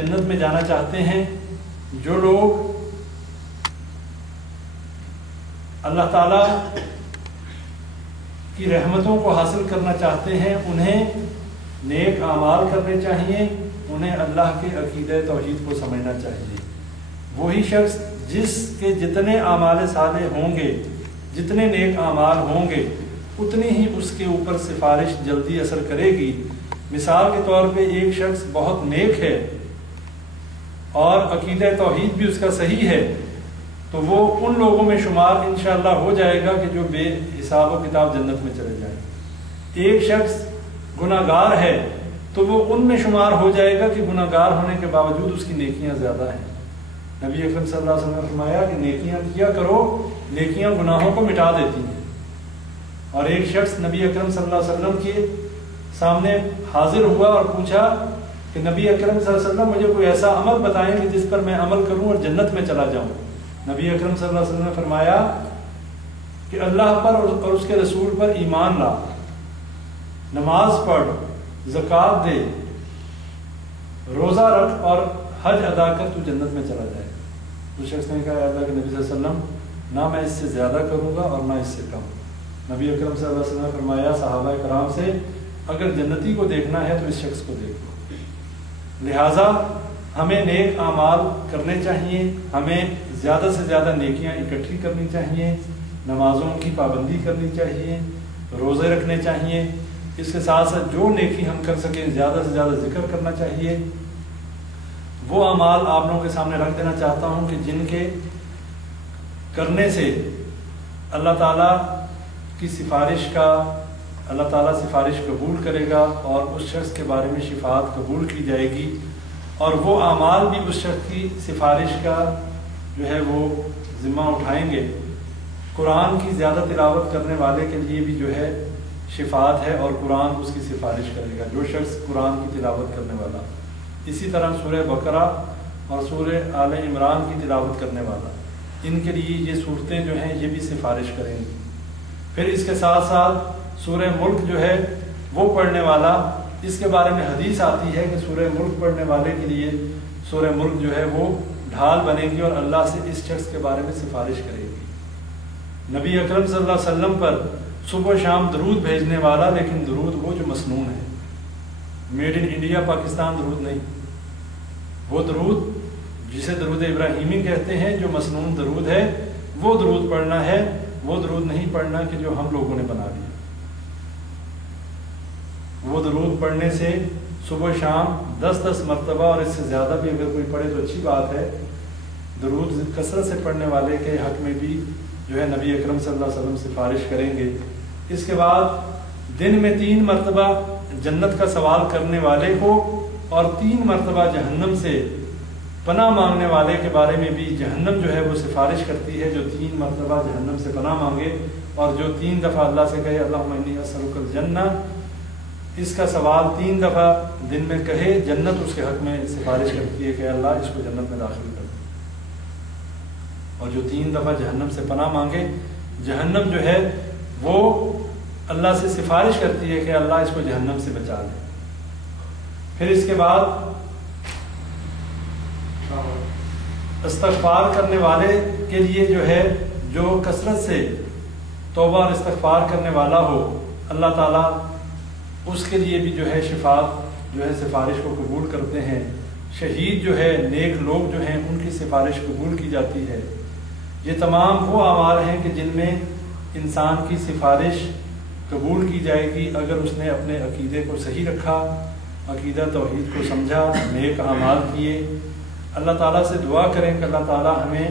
جنت میں جانا چاہتے ہیں، جو لوگ اللہ تعالیٰ کی رحمتوں کو حاصل کرنا چاہتے ہیں، انہیں نیک اعمال کرنے چاہیے، انہیں اللہ کے عقیدہ توحید کو سمجھنا چاہیے۔ وہی شخص جس کے جتنے اعمال صالح ہوں گے، جتنے نیک اعمال ہوں گے، اتنی ہی اس کے اوپر سفارش جلدی اثر کرے گی۔ مثال کے طور پہ ایک شخص بہت نیک ہے اور عقیدہ توحید بھی اس کا صحیح ہے، تو وہ ان لوگوں میں شمار انشاءاللہ ہو جائے گا کہ جو بے حساب و کتاب جنت میں چلے جائیں۔ ایک شخص گناہ گار ہے تو وہ ان میں شمار ہو جائے گا کہ گناہ گار ہونے کے باوجود اس کی نیکیاں زیادہ ہیں۔ نبی اکرم صلی اللہ علیہ وسلم نے فرمایا کہ نیکیاں کیا کرو، نیکیاں گناہوں کو مٹا دیتی ہیں۔ اور ایک شخص نبی اکرم صلی اللہ علیہ وسلم کے سامنے حاضر ہوا اور پوچھا کہ نبی اکرم صلی اللہ علیہ وسلم مجھے کوئی ایسا عمل بتائیں کہ جس پر میں عمل کروں اور جنت میں چلا جاؤں۔ نبی اکرم صلی اللہ علیہ وسلم نے فرمایا کہ اللہ پر اور اس کے رسول پر ایمان لا، نماز پڑھ، زکوٰۃ دے، روزہ رکھ اور حج ادا کر، تو جنت میں چلا جائے۔ اس شخص نے کہا اللہ کے نبی صلی اللہ علیہ وسلم نہ میں اس سے زیادہ کروں گا اور نہ اس سے کم۔ نبی اکرم صلی اللہ علیہ وسلم نے فرمایا صحابہ کرام سے اگر جنتی کو دیکھنا ہے تو اس شخص کو دیکھو۔ لہٰذا ہمیں نیک اعمال کرنے چاہیے، ہمیں زیادہ سے زیادہ نیکیاں اکٹھی کرنی چاہیے، نمازوں کی پابندی کرنی چاہیے، روزے رکھنے چاہیے، اس کے ساتھ ساتھ جو نیکی ہم کر سکیں زیادہ سے زیادہ ذکر کرنا چاہیے۔ وہ اعمال آپ لوگوں کے سامنے رکھ دینا چاہتا ہوں کہ جن کے کرنے سے اللہ تعالیٰ کی سفارش کا اللہ تعالیٰ سفارش قبول کرے گا اور اس شخص کے بارے میں شفاعت قبول کی جائے گی، اور وہ اعمال بھی اس شخص کی سفارش کا جو ہے وہ ذمہ اٹھائیں گے۔ قرآن کی زیادہ تلاوت کرنے والے کے لیے بھی جو ہے شفاعت ہے اور قرآن اس کی سفارش کرے گا، جو شخص قرآن کی تلاوت کرنے والا۔ اسی طرح سورہ بقرہ اور سورہ آل عمران کی تلاوت کرنے والا، ان کے لیے یہ صورتیں جو ہیں یہ بھی سفارش کریں گی۔ پھر اس کے ساتھ ساتھ سورہ ملک جو ہے وہ پڑھنے والا، اس کے بارے میں حدیث آتی ہے کہ سورہ ملک پڑھنے والے کے لیے سورہ ملک جو ہے وہ ڈھال بنے گی اور اللہ سے اس شخص کے بارے میں سفارش کرے گی۔ نبی اکرم صلی اللہ علیہ وسلم پر صبح و شام درود بھیجنے والا، لیکن درود وہ جو مسنون ہے، میڈ ان انڈیا پاکستان درود نہیں، وہ درود جسے درود ابراہیمی کہتے ہیں، جو مسنون درود ہے وہ درود پڑھنا ہے، وہ درود نہیں پڑھنا کہ جو ہم لوگوں نے بنا دیا۔ وہ درود پڑھنے سے صبح شام 10 مرتبہ اور اس سے زیادہ بھی اگر کوئی پڑھے تو اچھی بات ہے۔ درود کثرت سے پڑھنے والے کے حق میں بھی جو ہے نبی اکرم صلی اللہ علیہ وسلم سفارش کریں گے۔ اس کے بعد دن میں 3 مرتبہ جنت کا سوال کرنے والے کو اور 3 مرتبہ جہنم سے پناہ مانگنے والے کے بارے میں بھی جہنم جو ہے وہ سفارش کرتی ہے، جو 3 مرتبہ جہنم سے پناہ مانگے اور جو 3 دفعہ اللہ سے کہے اللہم انی اسألک الجنہ، اس کا سوال 3 دفعہ دن میں کہے، جنت اس کے حق میں سفارش کرتی ہے کہ اللہ اس کو جنت میں داخل کر دے۔ اور جو 3 دفعہ جہنم سے پناہ مانگے، جہنم جو ہے وہ اللہ سے سفارش کرتی ہے کہ اللہ اس کو جہنم سے بچا لے۔ پھر اس کے بعد استغفار کرنے والے کے لیے جو ہے جو کثرت سے توبہ اور استغفار کرنے والا ہو، اللہ تعالیٰ اس کے لیے بھی جو ہے شفاعت جو ہے سفارش کو قبول کرتے ہیں۔ شہید جو ہے، نیک لوگ جو ہیں، ان کی سفارش قبول کی جاتی ہے۔ یہ تمام وہ اعمال ہیں کہ جن میں انسان کی سفارش قبول کی جائے گی اگر اس نے اپنے عقیدے کو صحیح رکھا، عقیدہ توحید کو سمجھا، نیک اعمال کیے۔ اللہ تعالیٰ سے دعا کریں کہ اللہ تعالیٰ ہمیں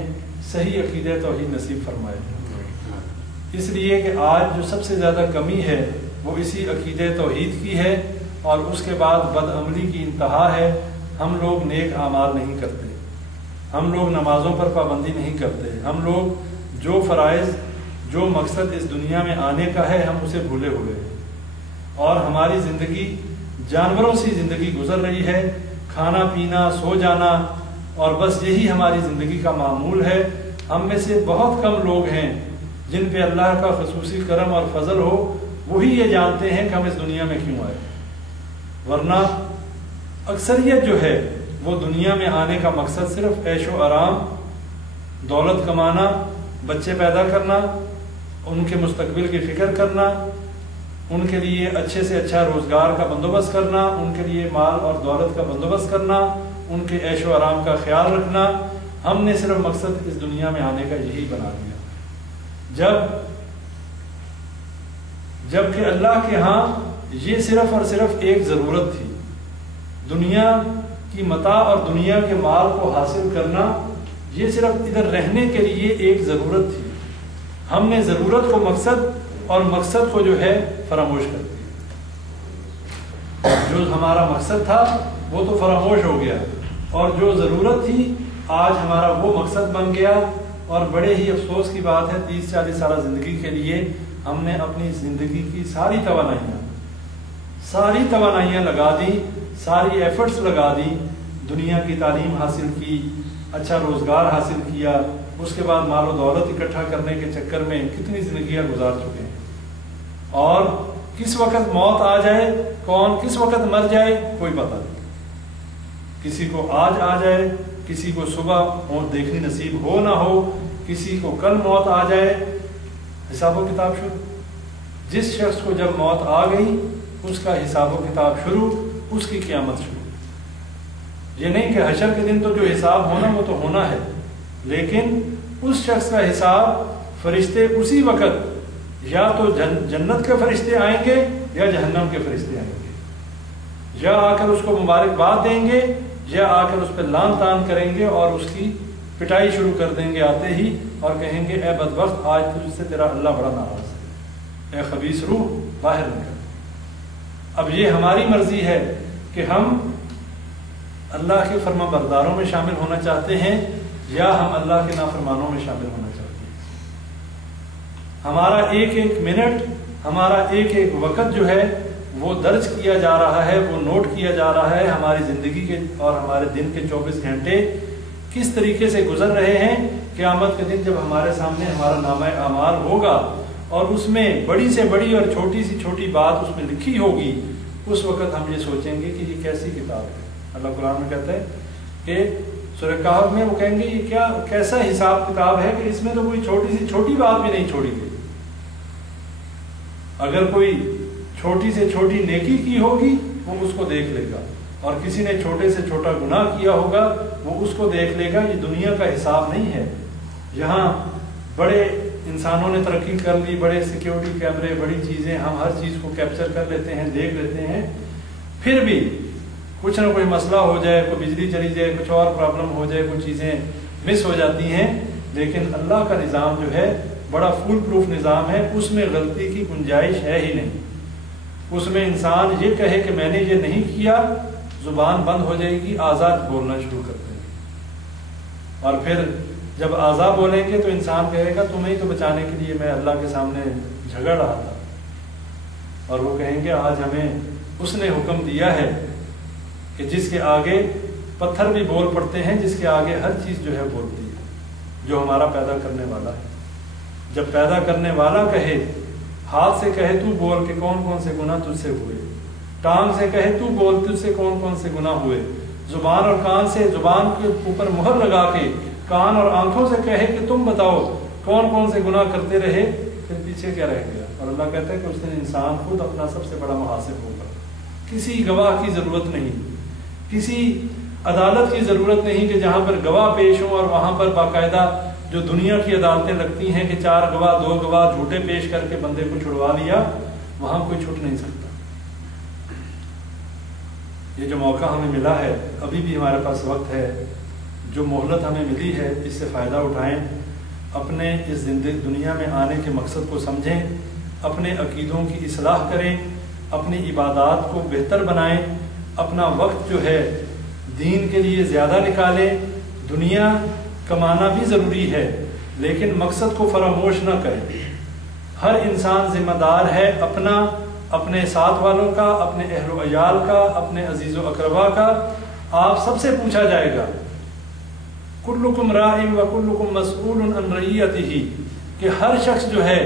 صحیح عقیدہ توحید نصیب فرمائے۔ اس لیے کہ آج جو سب سے زیادہ کمی ہے وہ اسی عقیدہ توحید کی ہے، اور اس کے بعد بد عملی کی انتہا ہے۔ ہم لوگ نیک اعمال نہیں کرتے، ہم لوگ نمازوں پر پابندی نہیں کرتے، ہم لوگ جو فرائض، جو مقصد اس دنیا میں آنے کا ہے ہم اسے بھولے ہوئے ہیں، اور ہماری زندگی جانوروں سی زندگی گزر رہی ہے، کھانا پینا سو جانا، اور بس یہی ہماری زندگی کا معمول ہے۔ ہم میں سے بہت کم لوگ ہیں جن پہ اللہ کا خصوصی کرم اور فضل ہو، وہی یہ جانتے ہیں کہ ہم اس دنیا میں کیوں آئے، ورنہ اکثریت جو ہے وہ دنیا میں آنے کا مقصد صرف عیش و آرام، دولت کمانا، بچے پیدا کرنا، ان کے مستقبل کی فکر کرنا، ان کے لیے اچھے سے اچھا روزگار کا بندوبست کرنا، ان کے لیے مال اور دولت کا بندوبست کرنا، ان کے عیش و آرام کا خیال رکھنا، ہم نے صرف مقصد اس دنیا میں آنے کا یہی بنا دیا، جبکہ اللہ کے ہاں یہ صرف اور صرف ایک ضرورت تھی۔ دنیا کی متاع اور دنیا کے مال کو حاصل کرنا یہ صرف ادھر رہنے کے لیے ایک ضرورت تھی۔ ہم نے ضرورت کو مقصد اور مقصد کو جو ہے فراموش کر دیا۔ جو ہمارا مقصد تھا وہ تو فراموش ہو گیا، اور جو ضرورت تھی آج ہمارا وہ مقصد بن گیا۔ اور بڑے ہی افسوس کی بات ہے، 30-40 سالہ زندگی کے لیے ہم نے اپنی زندگی کی ساری توانائیاں لگا دی، ساری ایفرٹس لگا دی، دنیا کی تعلیم حاصل کی، اچھا روزگار حاصل کیا، اس کے بعد مال و دولت اکٹھا کرنے کے چکر میں کتنی زندگیاں گزار چکے ہیں، اور کس وقت موت آ جائے، کون کس وقت مر جائے کوئی پتہ نہیں۔ کسی کو آج آ جائے، کسی کو صبح موت دیکھنی نصیب ہو نہ ہو، کسی کو کل موت آ جائے، حساب و کتاب شروع۔ جس شخص کو جب موت آ گئی اس کا حساب و کتاب شروع، اس کی قیامت شروع۔ یہ نہیں کہ حشر کے دن تو جو حساب ہونا وہ تو ہونا ہے، لیکن اس شخص کا حساب فرشتے اسی وقت یا تو جنت کے فرشتے آئیں گے یا جہنم کے فرشتے آئیں گے، یا آ کر اس کو مبارکباد دیں گے یا آ کر اس پہ لان تان کریں گے اور اس کی پٹائی شروع کر دیں گے آتے ہی، اور کہیں گے اے بدبخت آج تجھ سے تیرا اللہ بڑا ناراض ہے، اے خبیث روح باہر نکل۔ اب یہ ہماری مرضی ہے کہ ہم اللہ کے فرما برداروں میں شامل ہونا چاہتے ہیں یا ہم اللہ کے نافرمانوں میں شامل ہونا چاہتے ہیں۔ ہمارا ایک ایک منٹ، ہمارا ایک ایک وقت جو ہے وہ درج کیا جا رہا ہے، وہ نوٹ کیا جا رہا ہے۔ ہماری زندگی کے اور ہمارے دن کے 24 گھنٹے کس طریقے سے گزر رہے ہیں۔ قیامت کے دن جب ہمارے سامنے ہمارا نامہ اعمال ہوگا اور اس میں بڑی سے بڑی اور چھوٹی سے چھوٹی بات اس میں لکھی ہوگی، اس وقت ہم یہ سوچیں گے کہ یہ کیسی کتاب ہے۔ اللہ قرآن میں کہتا ہے کہ سورہ کہف میں وہ کہیں گے یہ کیا کیسا حساب کتاب ہے کہ اس میں تو کوئی چھوٹی سی چھوٹی بات بھی نہیں چھوڑی گئی۔ اگر کوئی چھوٹی سے چھوٹی نیکی کی ہوگی وہ اس کو دیکھ لے گا، اور کسی نے چھوٹے سے چھوٹا گناہ کیا ہوگا وہ اس کو دیکھ لے گا۔ یہ دنیا کا حساب نہیں ہے، یہاں بڑے انسانوں نے ترقی کر لی، بڑے سیکیورٹی کیمرے، بڑی چیزیں، ہم ہر چیز کو کیپچر کر لیتے ہیں، دیکھ لیتے ہیں، پھر بھی کچھ نہ کوئی مسئلہ ہو جائے، کوئی بجلی چلی جائے، کچھ اور پرابلم ہو جائے، کچھ چیزیں مس ہو جاتی ہیں، لیکن اللہ کا نظام جو ہے بڑا فول پروف نظام ہے، اس میں غلطی کی گنجائش ہے ہی نہیں۔ اس میں انسان یہ کہے کہ میں نے یہ نہیں کیا، زبان بند ہو جائے گی، آزاد بولنا شروع کر دیں گے، اور پھر جب آزاد بولیں گے تو انسان کہے گا تمہیں تو بچانے کے لیے میں اللہ کے سامنے جھگڑ رہا تھا، اور وہ کہیں گے آج ہمیں اس نے حکم دیا ہے کہ جس کے آگے پتھر بھی بول پڑتے ہیں، جس کے آگے ہر چیز جو ہے بولتی ہے، جو ہمارا پیدا کرنے والا ہے۔ جب پیدا کرنے والا کہے، ہاتھ سے کہے تو بول کہ کون کون سے گناہ تجھ سے ہوئے، ٹانگ سے کہے تو بول تجھ سے کون کون سے گناہ ہوئے، زبان اور کان سے زبان کے اوپر مہر لگا کے کان اور آنکھوں سے کہے کہ تم بتاؤ کون کون سے گناہ کرتے رہے، پھر پیچھے کیا رہ گیا۔ اور اللہ کہتا ہے کہ اس دن انسان خود اپنا سب سے بڑا محاسب ہوگا۔ کسی گواہ کی ضرورت نہیں، کسی عدالت کی ضرورت نہیں کہ جہاں پر گواہ پیش ہوں، اور وہاں پر باقاعدہ جو دنیا کی عدالتیں لگتی ہیں کہ 4 گواہ 2 گواہ جھوٹے پیش کر کے بندے کو چھڑوا لیا، وہاں کوئی چھوٹ نہیں سکتا۔ یہ جو موقع ہمیں ملا ہے، ابھی بھی ہمارے پاس وقت ہے، جو مہلت ہمیں ملی ہے اس سے فائدہ اٹھائیں، اپنے اس دنیا میں آنے کے مقصد کو سمجھیں، اپنے عقیدوں کی اصلاح کریں، اپنی عبادات کو بہتر بنائیں، اپنا وقت جو ہے دین کے لیے زیادہ نکالیں۔ دنیا کمانا بھی ضروری ہے لیکن مقصد کو فراموش نہ کریں۔ ہر انسان ذمہ دار ہے اپنا، اپنے ساتھ والوں کا، اپنے اہل و عیال کا، اپنے عزیز و اقربا کا۔ آپ سب سے پوچھا جائے گا، کلکم راع و کلکم مسئول عن رعیتہ، کہ ہر شخص جو ہے